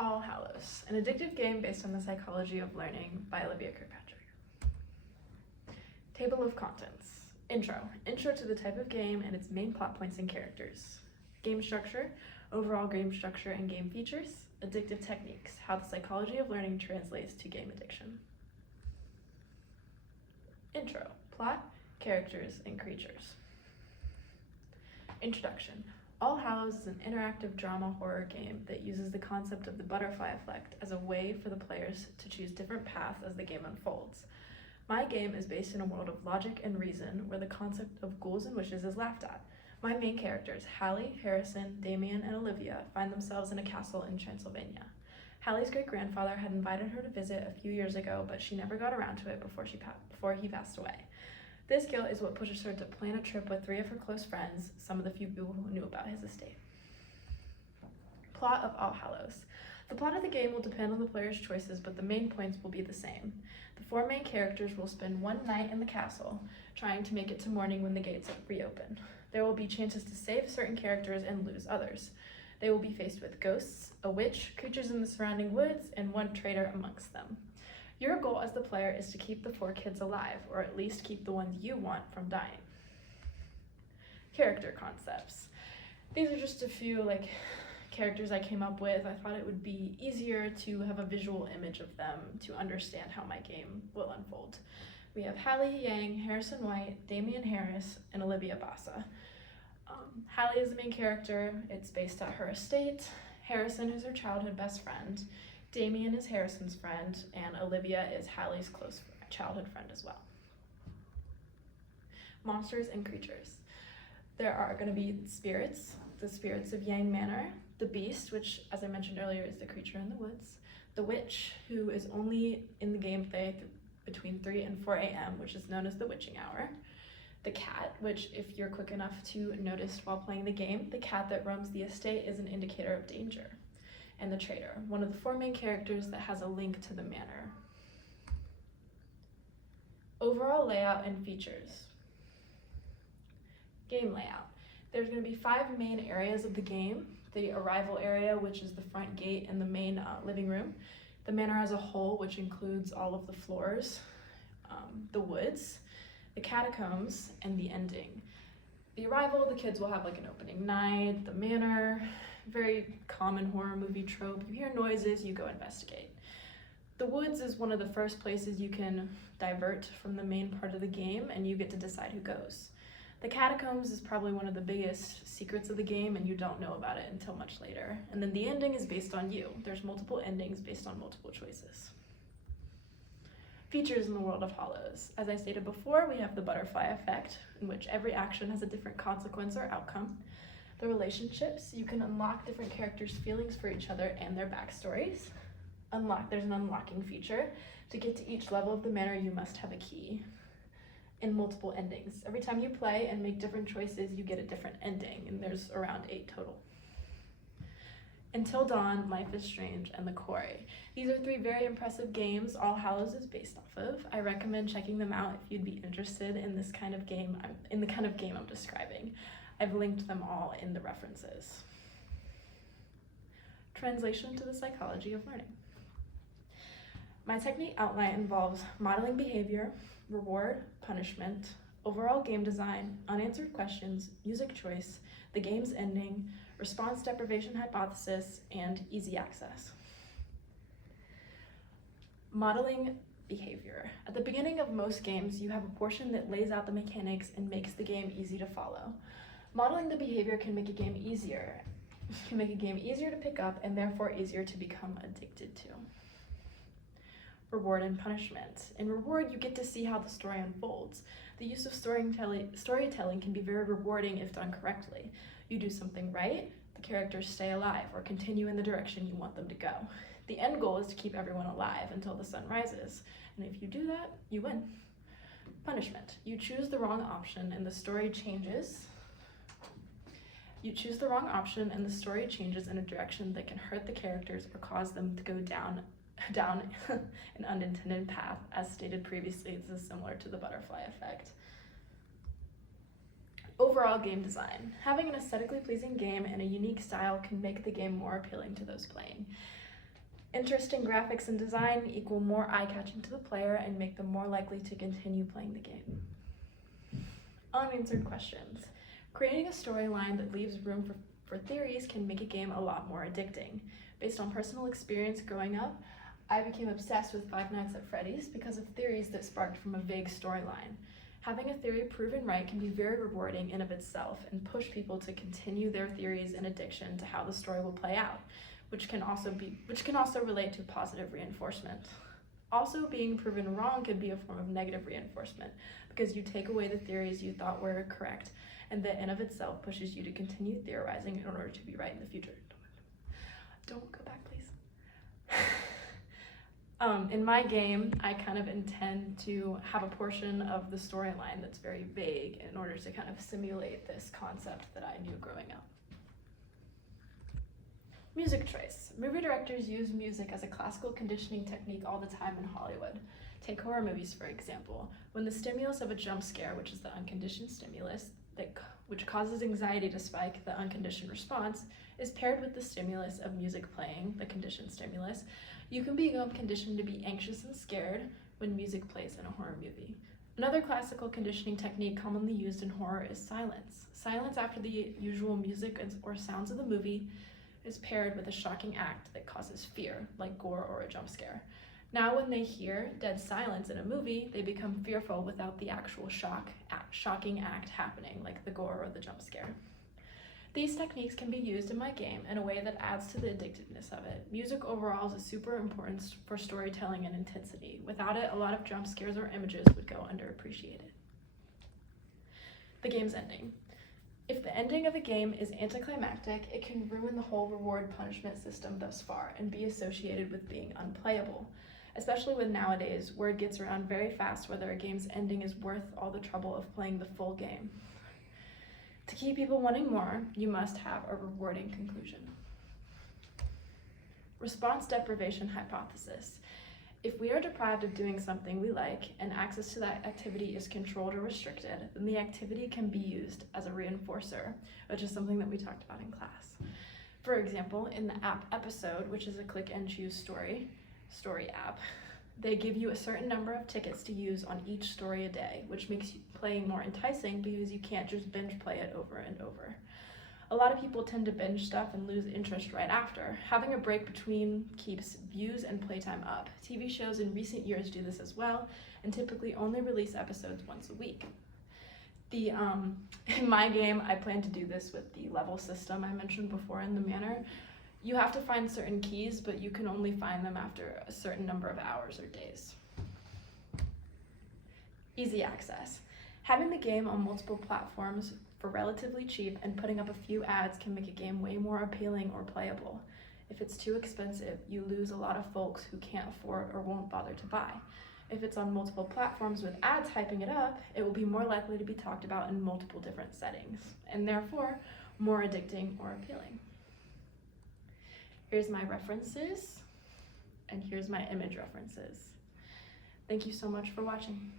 All Hallows, an addictive game based on the psychology of learning by Olivia. Table of contents. Intro to the type of game and its main plot points and characters. Game structure, overall game structure and game features. Addictive techniques, how the psychology of learning translates to game addiction. Intro, plot, characters, and creatures. Introduction. All Hallows is an interactive drama horror game that uses the concept of the butterfly effect as a way for the players to choose different paths as the game unfolds. My game is based in a world of logic and reason where the concept of ghouls and witches is laughed at. My main characters, Hallie, Harrison, Damien, and Olivia, find themselves in a castle in Transylvania. Hallie's great-grandfather had invited her to visit a few years ago, but she never got around to it before he passed away. This guilt is what pushes her to plan a trip with 3 of her close friends, some of the few people who knew about his estate. Plot of All Hallows. The plot of the game will depend on the player's choices, but the main points will be the same. The 4 main characters will spend one night in the castle, trying to make it to morning when the gates reopen. There will be chances to save certain characters and lose others. They will be faced with ghosts, a witch, creatures in the surrounding woods, and one traitor amongst them. Your goal as the player is to keep the 4 kids alive, or at least keep the ones you want from dying. Character concepts. These are just a few characters I came up with. I thought it would be easier to have a visual image of them to understand how my game will unfold. We have Hallie Yang, Harrison White, Damian Harris, and Olivia Bassa. Hallie is the main character. It's based at her estate. Harrison is her childhood best friend. Damien is Harrison's friend, and Olivia is Hallie's close childhood friend as well. Monsters and creatures. There are going to be spirits, the spirits of Yang Manor, the beast, which, as I mentioned earlier, is the creature in the woods, the witch, who is only in the gameplay between 3 and 4 a.m., which is known as the witching hour, the cat, which, if you're quick enough to notice while playing the game, the cat that roams the estate is an indicator of danger, and the traitor, one of the 4 main characters that has a link to the manor. Overall layout and features. Game layout. There's going to be 5 main areas of the game. The arrival area, which is the front gate and the main living room. The manor as a whole, which includes all of the floors, the woods, the catacombs, and the ending. The arrival, the kids will have an opening night. The manor, very common horror movie trope. You hear noises, you go investigate. The woods is one of the first places you can divert from the main part of the game, and you get to decide who goes. The catacombs is probably one of the biggest secrets of the game, and you don't know about it until much later. And then the ending is based on you. There's multiple endings based on multiple choices. Features in the world of Hallows. As I stated before, we have the butterfly effect, in which every action has a different consequence or outcome. The relationships, you can unlock different characters' feelings for each other and their backstories. There's an unlocking feature. To get to each level of the manor, you must have a key. And multiple endings. Every time you play and make different choices, you get a different ending, and there's around 8 total. Until Dawn, Life is Strange, and The Quarry. These are 3 very impressive games All Hallows is based off of. I recommend checking them out if you'd be interested in this kind of game, in the kind of game I'm describing. I've linked them all in the references. Translation to the psychology of learning. My technique outline involves modeling behavior, reward, punishment, overall game design, unanswered questions, music choice, the game's ending, response deprivation hypothesis, and easy access. Modeling behavior. At the beginning of most games, you have a portion that lays out the mechanics and makes the game easy to follow. Modeling the behavior can make a game easier. To pick up and therefore easier to become addicted to. Reward and punishment. In reward, you get to see how the story unfolds. The use of storytelling can be very rewarding if done correctly. You do something right, the characters stay alive or continue in the direction you want them to go. The end goal is to keep everyone alive until the sun rises, and if you do that, you win. Punishment. You choose the wrong option and the story changes. You choose the wrong option and the story changes in a direction that can hurt the characters or cause them to go down an unintended path. As stated previously, this is similar to the butterfly effect. Overall game design. Having an aesthetically pleasing game and a unique style can make the game more appealing to those playing. Interesting graphics and design equal more eye-catching to the player and make them more likely to continue playing the game. Unanswered questions. Creating a storyline that leaves room for theories can make a game a lot more addicting. Based on personal experience growing up, I became obsessed with Five Nights at Freddy's because of theories that sparked from a vague storyline. Having a theory proven right can be very rewarding in of itself and push people to continue their theories in addiction to how the story will play out, which can also relate to positive reinforcement. Also, being proven wrong can be a form of negative reinforcement because you take away the theories you thought were correct, and that in of itself pushes you to continue theorizing in order to be right in the future. Don't go back, please. In my game, I kind of intend to have a portion of the storyline that's very vague in order to kind of simulate this concept that I knew growing up. Music choice. Movie directors use music as a classical conditioning technique all the time in Hollywood. Take horror movies, for example. When the stimulus of a jump scare, which is the unconditioned stimulus, which causes anxiety to spike, the unconditioned response, is paired with the stimulus of music playing, the conditioned stimulus, you can become conditioned to be anxious and scared when music plays in a horror movie. Another classical conditioning technique commonly used in horror is silence. Silence after the usual music or sounds of the movie is paired with a shocking act that causes fear, like gore or a jump scare. Now when they hear dead silence in a movie, they become fearful without the actual shocking act happening, like the gore or the jump scare. These techniques can be used in my game in a way that adds to the addictiveness of it. Music overall is super important for storytelling and intensity. Without it, a lot of jump scares or images would go underappreciated. The game's ending. If the ending of a game is anticlimactic, it can ruin the whole reward-punishment system thus far and be associated with being unplayable, especially with nowadays, word gets around very fast whether a game's ending is worth all the trouble of playing the full game. To keep people wanting more, you must have a rewarding conclusion. Response deprivation hypothesis. If we are deprived of doing something we like and access to that activity is controlled or restricted, then the activity can be used as a reinforcer, which is something that we talked about in class. For example, in the app Episode, which is a click and choose story app, they give you a certain number of tickets to use on each story a day, which makes playing more enticing because you can't just binge play it over and over. A lot of people tend to binge stuff and lose interest right after. Having a break between keeps views and playtime up. TV shows in recent years do this as well, and typically only release episodes once a week. In my game, I plan to do this with the level system I mentioned before in the manor. You have to find certain keys, but you can only find them after a certain number of hours or days. Easy access. Having the game on multiple platforms for relatively cheap and putting up a few ads can make a game way more appealing or playable. If it's too expensive, you lose a lot of folks who can't afford or won't bother to buy. If it's on multiple platforms with ads hyping it up, it will be more likely to be talked about in multiple different settings, and therefore more addicting or appealing. Here's my references, and here's my image references. Thank you so much for watching.